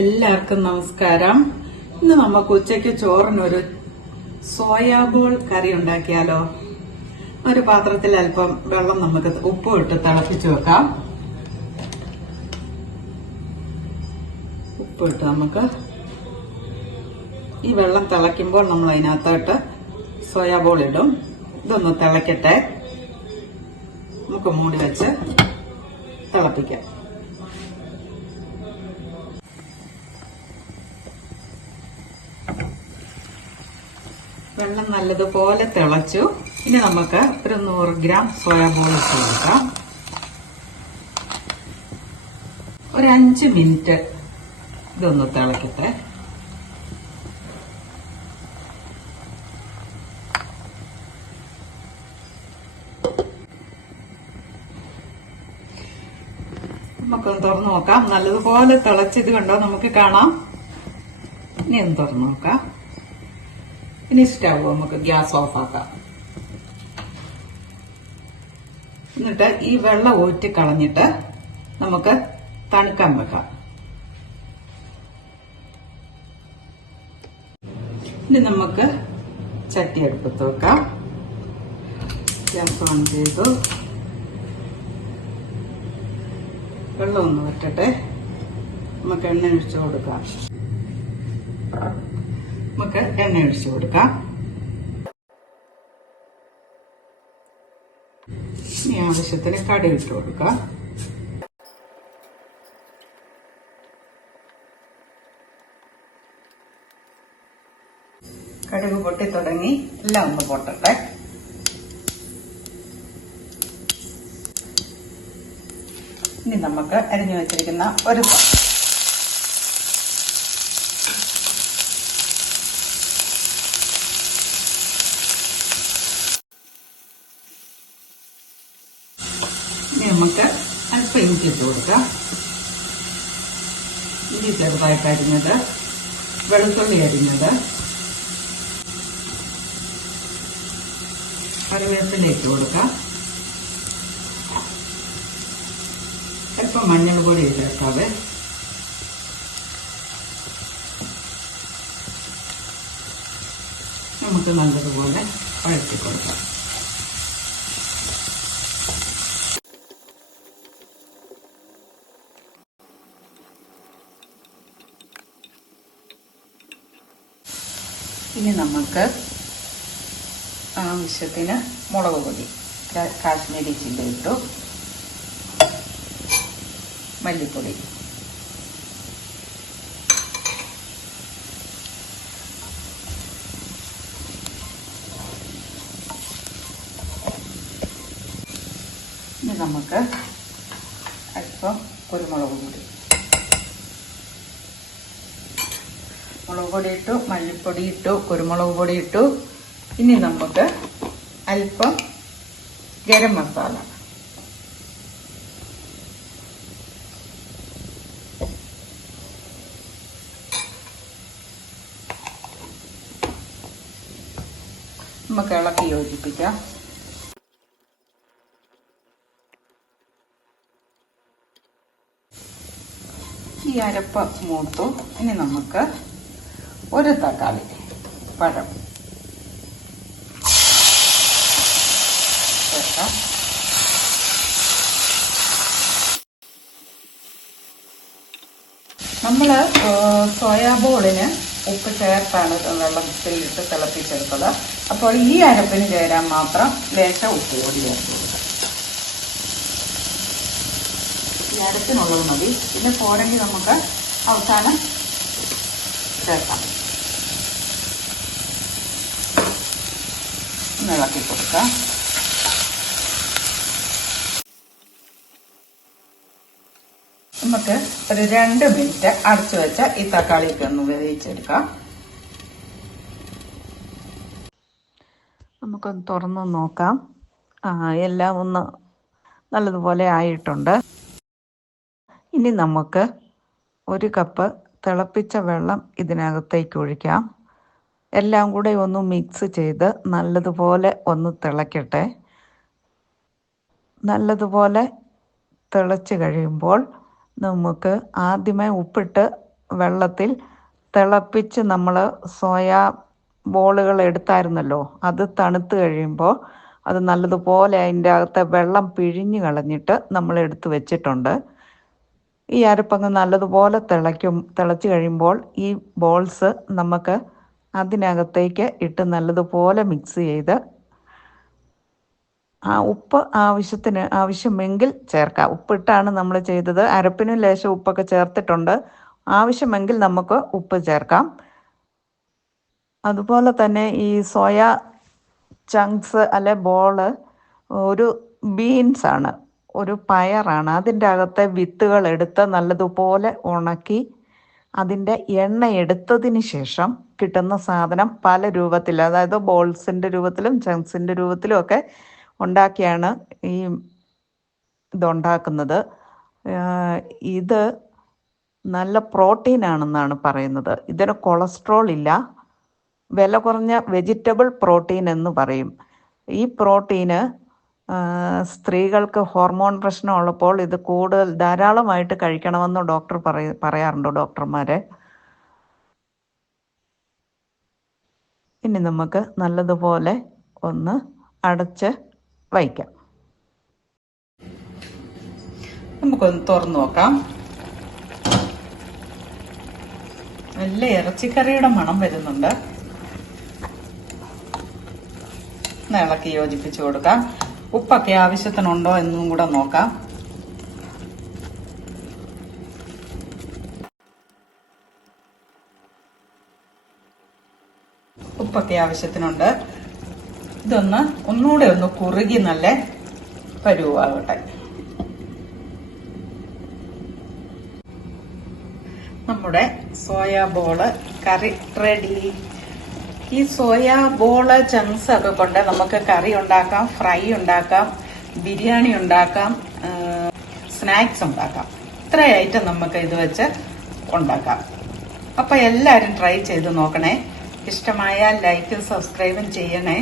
എല്ലാവർക്കും നമസ്കാരം. ഇന്ന് നമുക്ക് ഉച്ചയ്ക്ക് ചോറിനൊരു സോയാബോൾ കറി ഉണ്ടാക്കിയാലോ? ഒരു പാത്രത്തിൽ അല്പം വെള്ളം നമുക്ക് ഉപ്പും ഇട്ട് തിളപ്പിച്ചു വെക്കാം. ഉപ്പിട്ട് നമുക്ക് ഈ വെള്ളം തിളയ്ക്കുമ്പോൾ നമ്മൾ അതിനകത്തോട്ട് സോയാബോൾ ഇടും. ഇതൊന്ന് തിളയ്ക്കട്ടെ. നമുക്ക് മൂടി വെച്ച് തിളപ്പിക്കാം. വെള്ളം നല്ലതുപോലെ തിളച്ചു. ഇനി നമുക്ക് ഒരു 100 ഗ്രാം സോയാബോൾ ഇട്ട് കൊടുക്കാം. ഒരു 5 മിനിറ്റ് ഇതൊന്ന് തിളക്കട്ടെ. നമുക്കൊന്ന് തുറന്നു നോക്കാം. നല്ലതുപോലെ തിളച്ചത് കണ്ടോ നമുക്ക് കാണാം. ഇനി ഒന്ന് തുറന്നു നോക്കാം. ഇനി സ്റ്റവ് നമുക്ക് ഗ്യാസ് ഓഫ് ആക്കാം. എന്നിട്ട് ഈ വെള്ളം ഊറ്റി കളഞ്ഞിട്ട് നമുക്ക് തണുക്കാൻ വെക്കാം. ഇനി നമുക്ക് ചട്ടി അടുപ്പത്ത് വെക്കാം. ഗ്യാസ് ഓൺ ചെയ്തു. വെള്ളം ഒന്ന് വറ്റട്ടെ. നമുക്ക് എണ്ണ ഒഴിച്ചു കൊടുക്കാം. നമുക്ക് എണ്ണ ഒഴിച്ചു കൊടുക്കാം. ഇനി ആവശ്യത്തിന് കടുക് ഇട്ട് കൊടുക്കാം. കടുക് പൊട്ടി തുടങ്ങി. എല്ലാം ഒന്ന് പൊട്ടട്ടെ. ഇനി നമുക്ക് അരിഞ്ഞു വെച്ചിരിക്കുന്ന ഒരു നമുക്ക് അല്പം ഇഞ്ചി ഇട്ട് കൊടുക്കാം. ഇഞ്ചി ചെറുതായിട്ട് അരിഞ്ഞത്, വെളുത്തുള്ളി അരിഞ്ഞത്, കറിവേപ്പില ഇട്ട് കൊടുക്കാം. അല്പം മഞ്ഞൾ പൊടി ചേർക്കാതെ നമുക്ക് നല്ലതുപോലെ വഴറ്റി കൊടുക്കാം. ഇനി നമുക്ക് ആവശ്യത്തിന് മുളക് പൊടി, കാശ്മീരി ചില്ലി ഇട്ടു, മല്ലിപ്പൊടി, ഇനി നമുക്ക് അല്പം കുരുമുളക് പൊടി, മുളക് പൊടി ഇട്ടു, മല്ലിപ്പൊടി ഇട്ടു, കുരുമുളക് പൊടി ഇട്ടു. ഇനി നമുക്ക് അല്പം ഗരം മസാല, നമുക്ക് ഇളക്കി യോജിപ്പിക്കാം. ഈ അരപ്പ് മൂത്തു. ഇനി നമുക്ക് ഒരു തക്കാളി പഴം ചേർക്കാം. നമ്മള് സോയാബോളിന് ഉപ്പ് ചേർത്താണ് വെള്ളത്തിലിട്ട് തിളപ്പിച്ചെടുത്തത്. അപ്പോൾ ഈ അരപ്പിന് ചേരാൻ മാത്രം ലേശം ഉപ്പ് കൂടി ചേർത്ത് കൊടുക്കാം. ഈ അരപ്പിനുള്ളത് മതി. പിന്നെ പോരെങ്കിൽ നമുക്ക് അവസാനം ചേർക്കാം. ഇളക്കി കൊടുക്കാം. നമുക്ക് ഒരു 2 മിനിറ്റ് അടച്ചു വെച്ച ഈ തക്കാളിക്ക് ഒന്ന് വേവിച്ചെടുക്കാം. നമുക്കൊന്ന് തുറന്ന് നോക്കാം. എല്ലാം ഒന്ന് നല്ലതുപോലെ ആയിട്ടുണ്ട്. ഇനി നമുക്ക് 1 കപ്പ് തിളപ്പിച്ച വെള്ളം ഇതിനകത്തേക്ക് ഒഴിക്കാം. എല്ലാം കൂടെ ഒന്ന് മിക്സ് ചെയ്ത് നല്ലതുപോലെ ഒന്ന് തിളയ്ക്കട്ടെ. നല്ലതുപോലെ തിളച്ച് കഴിയുമ്പോൾ നമുക്ക് ആദ്യമേ ഉപ്പിട്ട് വെള്ളത്തിൽ തിളപ്പിച്ച് നമ്മൾ സോയാ ബോളുകൾ എടുത്തായിരുന്നല്ലോ, അത് തണുത്ത് കഴിയുമ്പോൾ അത് നല്ലതുപോലെ അതിൻ്റെ അകത്തെ വെള്ളം പിഴിഞ്ഞ് കളഞ്ഞിട്ട് നമ്മൾ എടുത്ത് വെച്ചിട്ടുണ്ട്. ഈ അരപ്പങ്ങ് നല്ലതുപോലെ തിളച്ച് കഴിയുമ്പോൾ ഈ ബോൾസ് നമുക്ക് അതിനകത്തേക്ക് ഇട്ട് നല്ലതുപോലെ മിക്സ് ചെയ്ത് ഉപ്പ് ആവശ്യമെങ്കിൽ ചേർക്കാം. ഉപ്പിട്ടാണ് നമ്മൾ ചെയ്തത്. അരപ്പിനും ലേശം ഉപ്പൊക്കെ ചേർത്തിട്ടുണ്ട്. ആവശ്യമെങ്കിൽ നമുക്ക് ഉപ്പ് ചേർക്കാം. അതുപോലെ തന്നെ ഈ സോയ ചങ്ക്സ് അല്ലെ ബോള് ഒരു ബീൻസാണ്, ഒരു പയറാണ്. അതിൻ്റെ അകത്തെ വിത്തുകൾ എടുത്ത് നല്ലതുപോലെ ഉണക്കി അതിൻ്റെ എണ്ണ എടുത്തതിന് ശേഷം കിട്ടുന്ന സാധനം പല രൂപത്തിൽ, അതായത് ബോൾസിൻ്റെ രൂപത്തിലും ചങ്ക്സിൻ്റെ രൂപത്തിലും ഒക്കെ ഉണ്ടാക്കിയാണ് ഈ ഇതുണ്ടാക്കുന്നത്. ഇത് നല്ല പ്രോട്ടീനാണെന്നാണ് പറയുന്നത്. ഇതിന് കൊളസ്ട്രോൾ ഇല്ല, വില കുറഞ്ഞ വെജിറ്റബിൾ പ്രോട്ടീൻ എന്ന് പറയും. ഈ പ്രോട്ടീന് സ്ത്രീകൾക്ക് ഹോർമോൺ പ്രശ്നമുള്ളപ്പോൾ ഇത് ധാരാളമായിട്ട് കഴിക്കണമെന്ന് പറയാറുണ്ട് ഡോക്ടർമാരെ. ഇനി നമുക്ക് നല്ലതുപോലെ ഒന്ന് അടച്ച് വയ്ക്കാം. നമുക്കൊന്ന് തുറന്നു നോക്കാം. നല്ല ഇറച്ചിക്കറിയുടെ മണം വരുന്നുണ്ട്. ഇളക്കി യോജിപ്പിച്ചു കൊടുക്കാം. ഉപ്പൊക്കെ ആവശ്യത്തിനുണ്ടോ എന്നും കൂടെ നോക്കാം. ഉപ്പൊക്കെ ആവശ്യത്തിനുണ്ട്. ഒന്നുകൂടെ ഒന്ന് കുറുകി നല്ല പരുവാകട്ടെ. നമ്മുടെ സോയാ ബോള് കറി റെഡി. ഈ സോയാ ബോള് ചങ്ക്സ് ഒക്കെ കൊണ്ട് നമുക്ക് കറി ഉണ്ടാക്കാം, ഫ്രൈ ഉണ്ടാക്കാം, ബിരിയാണി ഉണ്ടാക്കാം, സ്നാക്സ് ഉണ്ടാക്കാം. ഇത്ര ഐറ്റം നമുക്ക് ഇത് വെച്ച് ഉണ്ടാക്കാം. അപ്പൊ എല്ലാവരും ട്രൈ ചെയ്ത് നോക്കണേ. ഇഷ്ടമായാൽ ലൈക്കും സബ്സ്ക്രൈബും ചെയ്യണേ.